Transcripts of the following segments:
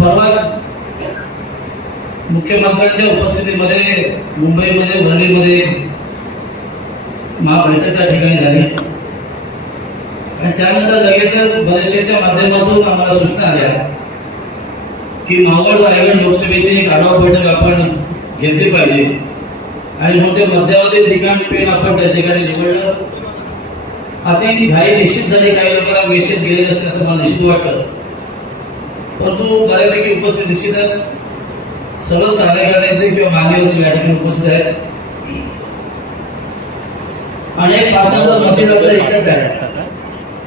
परवाच मुख्यमंत्र्यांच्या उपस्थितीमध्ये मुंबईमध्ये वर्णीमध्ये महाबैठक त्या ठिकाणी झाली. आणि त्यानंतर लगेचच बरेचशाच्या माध्यमातून आम्हाला सूचना आल्या की मावळ रायगड लोकसभेची एक आढावा बैठक आपण घेतली पाहिजे. आणि मग ते मध्यावधी ठिकाण पेन आपण त्या ठिकाणी निवडलं. अति घाई निश्चित झाली काही लोकांना मेसेज गेले असे असं मला निश्चित वाटतं. परंतु बऱ्यापैकी उपस्थित निश्चितच सर्वच कार्यकर्त्यांचे किंवा मान्यवर या ठिकाणी उपस्थित आहेत. आणि एक भाषणाचं मध्य एकच आहे.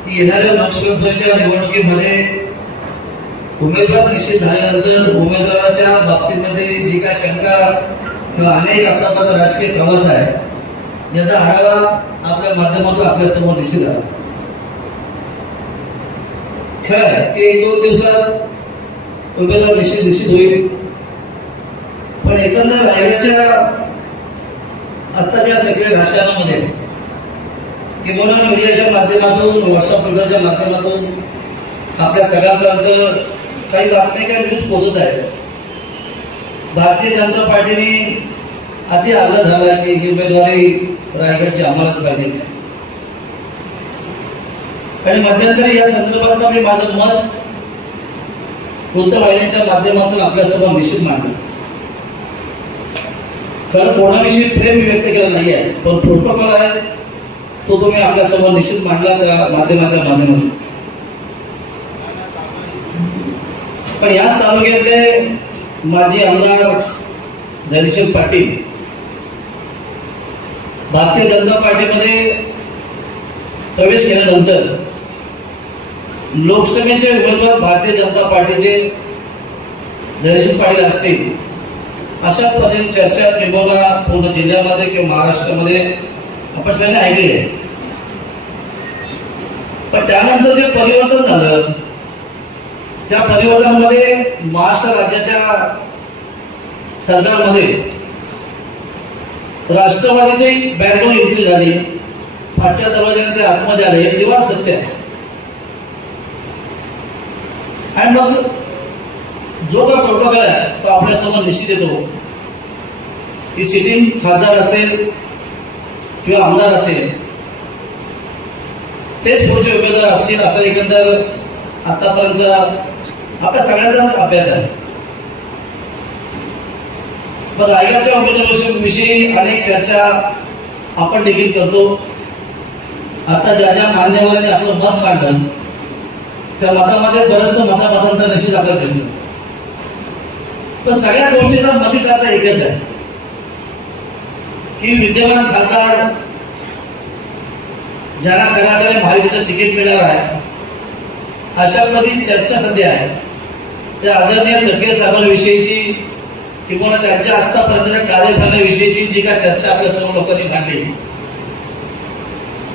की येणाऱ्या लोकसभेच्या निवडणुकीमध्ये उमेदवार निश्चित झाल्यानंतर उमेदवाराच्या बाबतीमध्ये जी काय शंका किंवा अनेक आतापर्यंत राजकीय प्रवास आहे याचा आढावा आपल्या माध्यमातून आपल्यासमोर निश्चित झाला. खरं की एक दोन दिवसात उमेदवार निश्चित निश्चित होईल पण एकंदर रायगडच्या आत्ताच्या सगळ्या राजकारणामध्ये किंवा मीडियाच्या माध्यमातून व्हॉट्सअप ट्विटरच्या माध्यमातून आपल्या सगळ्यांपर्यंत काही बातम्या काही न्यूज पोहोचत आहे भारतीय जनता पार्टीने अति आग्रह झाला की ही उमेदवारी रायगडची आम्हालाच पाहिजे. आणि मध्यंतरी या संदर्भात मी माझं मत वृत्तवाहिन्यांच्या माध्यमातून आपल्या सभा निश्चित मांडली. कारण कोणाविषयी प्रेम मी व्यक्त केलं नाही आहे पण प्रोटोकॉल आहे तो तुम्ही आपल्या आपल्यासमोर निश्चित मांडला त्या माध्यमाच्या माध्यमातून. पण याच तालुक्यातले माजी आमदार धनश्याम पाटील भारतीय जनता पार्टीमध्ये प्रवेश केल्यानंतर लोकसभेचे उमेदवार भारतीय जनता पार्टीचे दर्शन पाटील असतील अशाच पद्धतीने चर्चा किंवा पूर्ण जिल्ह्यामध्ये किंवा महाराष्ट्रामध्ये. आपण सगळ्यांनी ऐकली आहे. पण त्यानंतर जे परिवर्तन झालं त्या परिवर्तनामध्ये महाराष्ट्र राज्याच्या सरकारमध्ये राष्ट्रवादीची बॅकग्राऊंड युक्ती झाली. पाठच्या दरवाजाने ते आतमध्ये आले. हे जीवा सत्य आहे. आणि मग जो का प्रोटोकॉल आहे तो आपल्यासमोर निश्चित येतो. की सिटिंग खासदार असेल किंवा आमदार असेल तेच पुढचे उमेदवार असतील असा एकंदर आतापर्यंत आपल्या सगळ्यांचा अभ्यास आहे. पण रायगडच्या उमेदवाराविषयी अनेक चर्चा आपण देखील करतो. आता ज्या ज्या मान्यवरांनी आपलं मत मांडलं त्या मतामध्ये बरचसं मतामतांतर निश्चित आपल्याला दिसलं. पण सगळ्या गोष्टीचा मतित आता एकच आहे. की विद्यमान खासदार ज्यांना कर्नाटकाने महायुतीचं तिकीट मिळणार आहे अशा चर्चा सध्या आहे. त्या आदरणीय तडके साहेबांविषयीची किंवा त्यांच्या आतापर्यंतच्या कार्यप्रणालीविषयीची जी काय चर्चा आपल्या लोकांनी मांडली.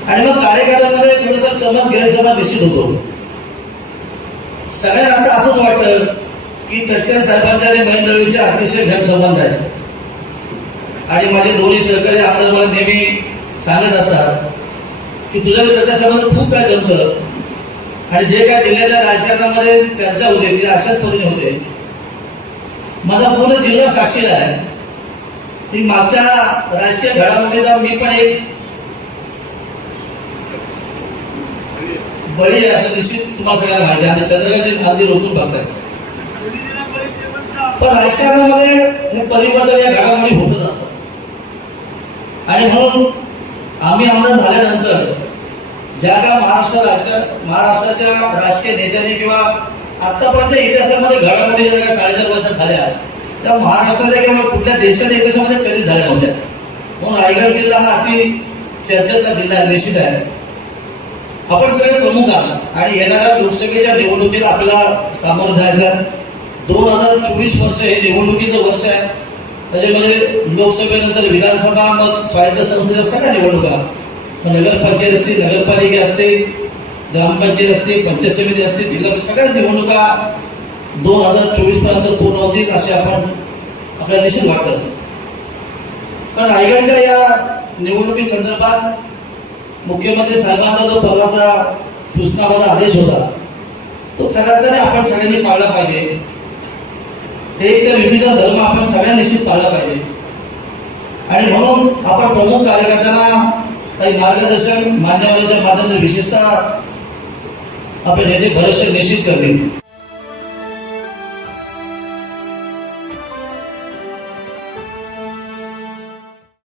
आणि मग कार्यक्रमामध्ये थोडस समज गैरसमज निश्चित होतो. सगळ्यांना आता असंच वाटतं की तटकर साहेबांच्या आणि महेंद्र अतिशय घन संबंध आहे. आणि माझे दोन्ही सहकारी आमदार मला नेहमी सांगत असतात की तुझ्या तटकर साहेबांना खूप काय जमतं. आणि जे काय जिल्ह्याच्या राजकारणामध्ये चर्चा होते ती अशाच पद्धतीने होते. माझा पूर्ण जिल्हा साक्षीला आहे. ती मागच्या राजकीय घडामोडीचा मी पण एक बळी आहे असं निश्चित तुम्हाला सगळ्यांना माहिती आणि चंद्रकांतची खांदी रोखून बघताय पण राजकारणामध्ये परिवर्तन या घडामोडी होतच असतात. आणि म्हणून आम्ही आमदार झाल्यानंतर ज्या का महाराष्ट्र राजकारण महाराष्ट्राच्या राजकीय नेत्याने किंवा आतापर्यंतच्या इतिहासामध्ये घडामोडी ज्या काय साडेचार वर्षात झाल्या त्या महाराष्ट्राच्या किंवा कुठल्या देशाच्या इतिहासामध्ये कधीच झाल्या नव्हत्या. म्हणून रायगड जिल्हा हा अति चर्चेतला जिल्हा निश्चित आहे. आपण सगळे प्रमुख आहात. आणि येणाऱ्या लोकसभेच्या निवडणुकीला आपल्याला सामोरं जायचं दोन हजार चोवीस वर्ष हे निवडणुकीचं वर्ष आहे. त्याच्यामध्ये लोकसभेनंतर विधानसभा मग स्वायत्त संस्थेच्या सगळ्या निवडणुका नगरपंचायत असतील नगरपालिका असते ग्रामपंचायत असते पंचायत समिती असते जिल्हा सगळ्या निवडणुका दोन हजार चोवीसपर्यंत पूर्ण होतील असे आपण आपल्याला निश्चित वाटत. पण रायगडच्या या निवडणुकी संदर्भात मुख्यमंत्री साहेबांचा जो परवाचा सूचनाबाचा आदेश होता तो खऱ्या तरी आपण सगळ्यांनी पाळला पाहिजे. एक तर युतीचा धर्म आपण सगळ्या निश्चित पाळला पाहिजे. आणि म्हणून आपण प्रमुख कार्यकर्त्यांना काही मार्गदर्शन मान्यवरांच्या माध्यमातून विशेषतः आपले नेते भरोसे निश्चित करतील.